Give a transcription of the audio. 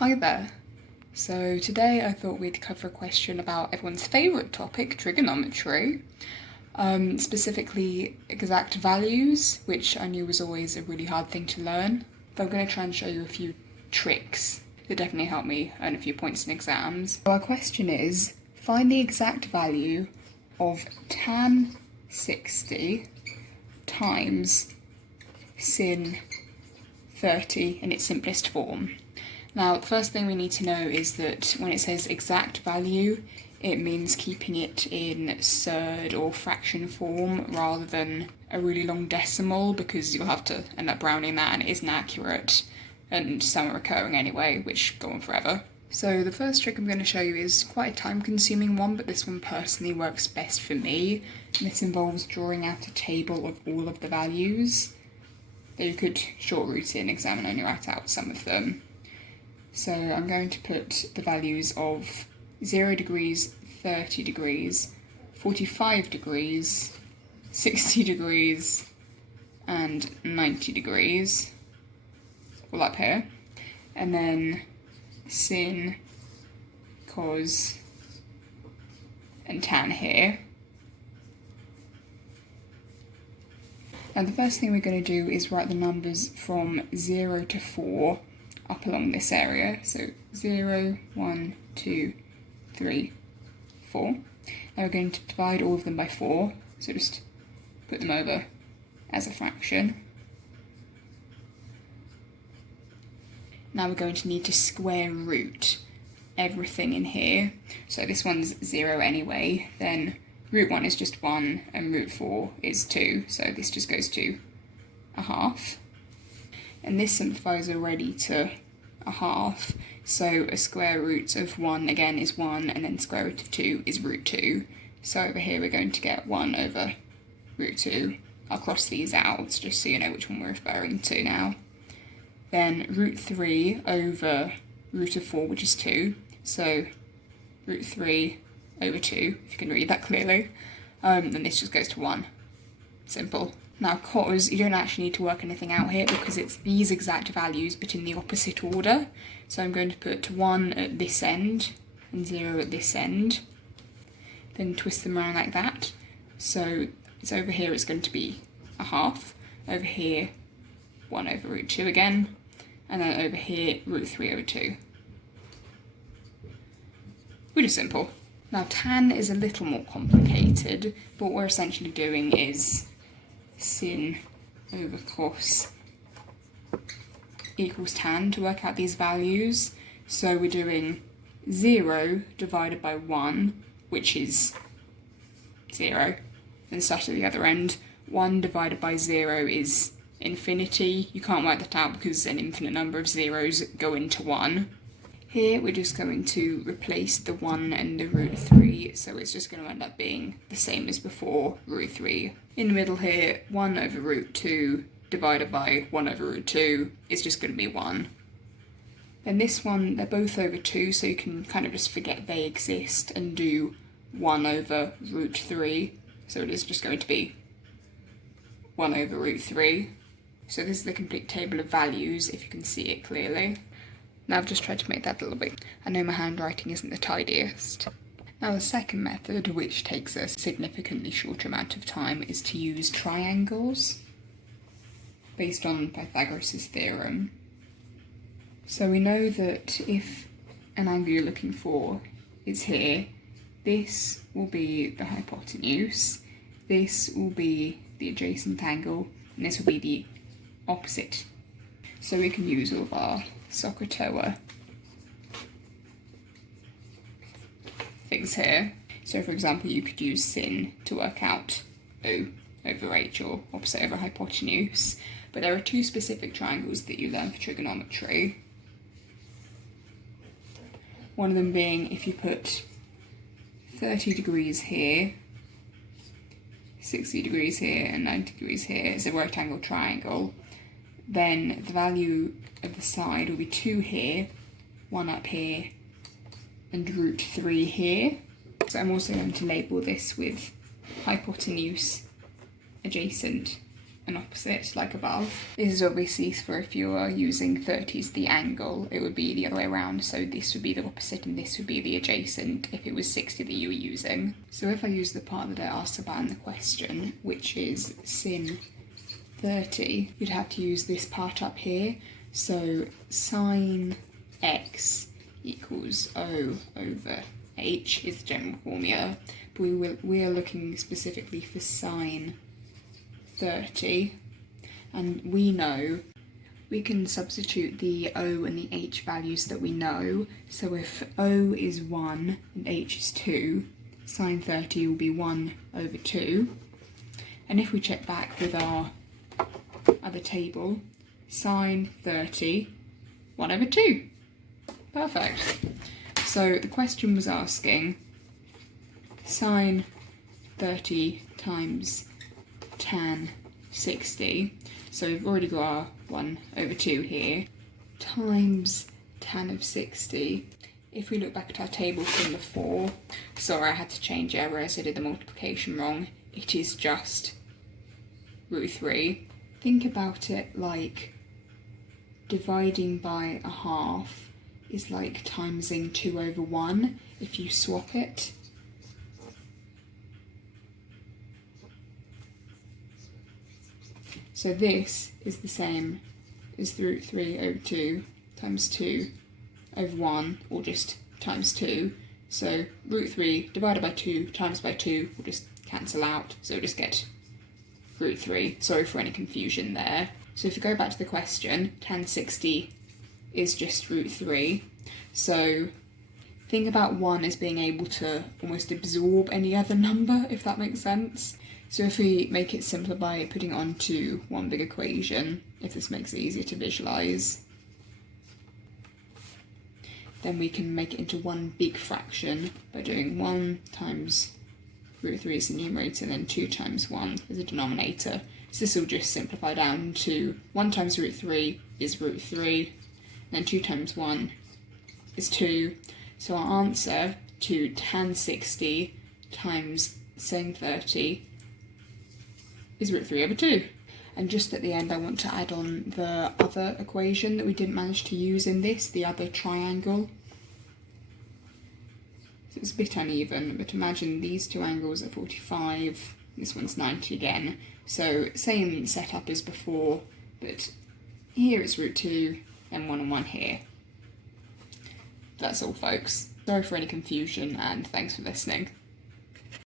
Hi there. So today I thought we'd cover a question about everyone's favourite topic, trigonometry, specifically exact values, which I knew was always a really hard thing to learn. But I'm going to try and show you a few tricks that definitely help me earn a few points in exams. So our question is, find the exact value of tan 60 times sin 30 in its simplest form. Now, the first thing we need to know is that when it says exact value, it means keeping it in surd or fraction form rather than a really long decimal, because you'll have to end up rounding that and it isn't accurate, and some are recurring anyway, which go on forever. So the first trick I'm going to show you is quite a time-consuming one, but this one personally works best for me. And this involves drawing out a table of all of the values. You could short route it in exam and only write out some of them. So I'm going to put the values of 0 degrees, 30 degrees, 45 degrees, 60 degrees, and 90 degrees, all up here. And then sin, cos, and tan here. And the first thing we're going to do is write the numbers from 0 to 4 up along this area. So 0, 1, 2, 3, 4. And we're going to divide all of them by 4, so just put them over as a fraction. Now we're going to need to square root everything in here. So this one's 0 anyway, then root 1 is just 1 and root 4 is 2, so this just goes to a half. And this simplifies already to a half, so a square root of 1 again is 1, and then square root of 2 is root 2. So over here we're going to get 1 over root 2. I'll cross these out just so you know which one we're referring to now. Then root 3 over root of 4, which is 2, so root 3 over 2, if you can read that clearly, and this just goes to 1. Simple. Now cos, you don't actually need to work anything out here because it's these exact values but in the opposite order. So I'm going to put 1 at this end and 0 at this end, then twist them around like that. So it's over here it's going to be a half, over here 1 over root 2 again, and then over here root 3 over 2. Really simple. Now tan is a little more complicated, but what we're essentially doing is sin over cos equals tan to work out these values. So we're doing 0 divided by 1, which is 0, and start at the other end. 1 divided by 0 is infinity. You can't work that out because an infinite number of zeros go into 1. Here we're just going to replace the 1 and the root 3, so it's just going to end up being the same as before, root 3. In the middle here, 1 over root 2 divided by 1 over root 2 is just going to be 1. Then this one, they're both over 2, so you can kind of just forget they exist and do 1 over root 3, so it is just going to be 1 over root 3. So this is the complete table of values, if you can see it clearly. Now I've just tried to make that a little bit. I know my handwriting isn't the tidiest. Now the second method, which takes a significantly shorter amount of time, is to use triangles based on Pythagoras' theorem. So we know that if an angle you're looking for is here, this will be the hypotenuse, this will be the adjacent angle, and this will be the opposite. So we can use all of our SOHCAHTOA things here. So for example, you could use sin to work out O over H, or opposite over hypotenuse. But there are two specific triangles that you learn for trigonometry. One of them being if you put 30 degrees here, 60 degrees here, and 90 degrees here as a right angle triangle, then the value of the side will be 2 here, 1 up here, and root 3 here. So I'm also going to label this with hypotenuse, adjacent, an opposite like above. This is obviously for if you are using 30 as the angle, it would be the other way around, so this would be the opposite and this would be the adjacent if it was 60 that you were using. So if I use the part that I asked about in the question, which is sin 30, you'd have to use this part up here. So sine x equals O over H is the general formula, but we are looking specifically for sine 30, and we know we can substitute the O and the H values that we know. So if O is 1 and H is 2, sine 30 will be 1 over 2. And if we check back with our other table, sine 30, 1 over 2. Perfect. So the question was asking sine 30 times tan 60, so we've already got our 1 over 2 here, times tan of 60. If we look back at our table from before, sorry I had to change it, I realised I did the multiplication wrong, it is just root 3. Think about it like dividing by a half is like timesing 2 over 1 if you swap it. So this is the same as the root 3 over 2 times 2 over 1, or just times 2. So root 3 divided by 2 times by 2 will just cancel out, so we'll just get root 3. Sorry for any confusion there. So if you go back to the question, tan 60 is just root 3. So think about 1 as being able to almost absorb any other number, if that makes sense. So if we make it simpler by putting it onto one big equation, if this makes it easier to visualise, then we can make it into one big fraction by doing 1 times root 3 as the numerator and then 2 times 1 as a denominator. So this will just simplify down to 1 times root 3 is root 3, and then 2 times 1 is 2. So our answer to tan 60 times sin 30 is root 3 over 2. And just at the end I want to add on the other equation that we didn't manage to use in this, the other triangle. So it's a bit uneven, but imagine these two angles are 45, this one's 90 again. So same setup as before, but here it's root 2 and 1 and 1 here. That's all folks. Sorry for any confusion and thanks for listening.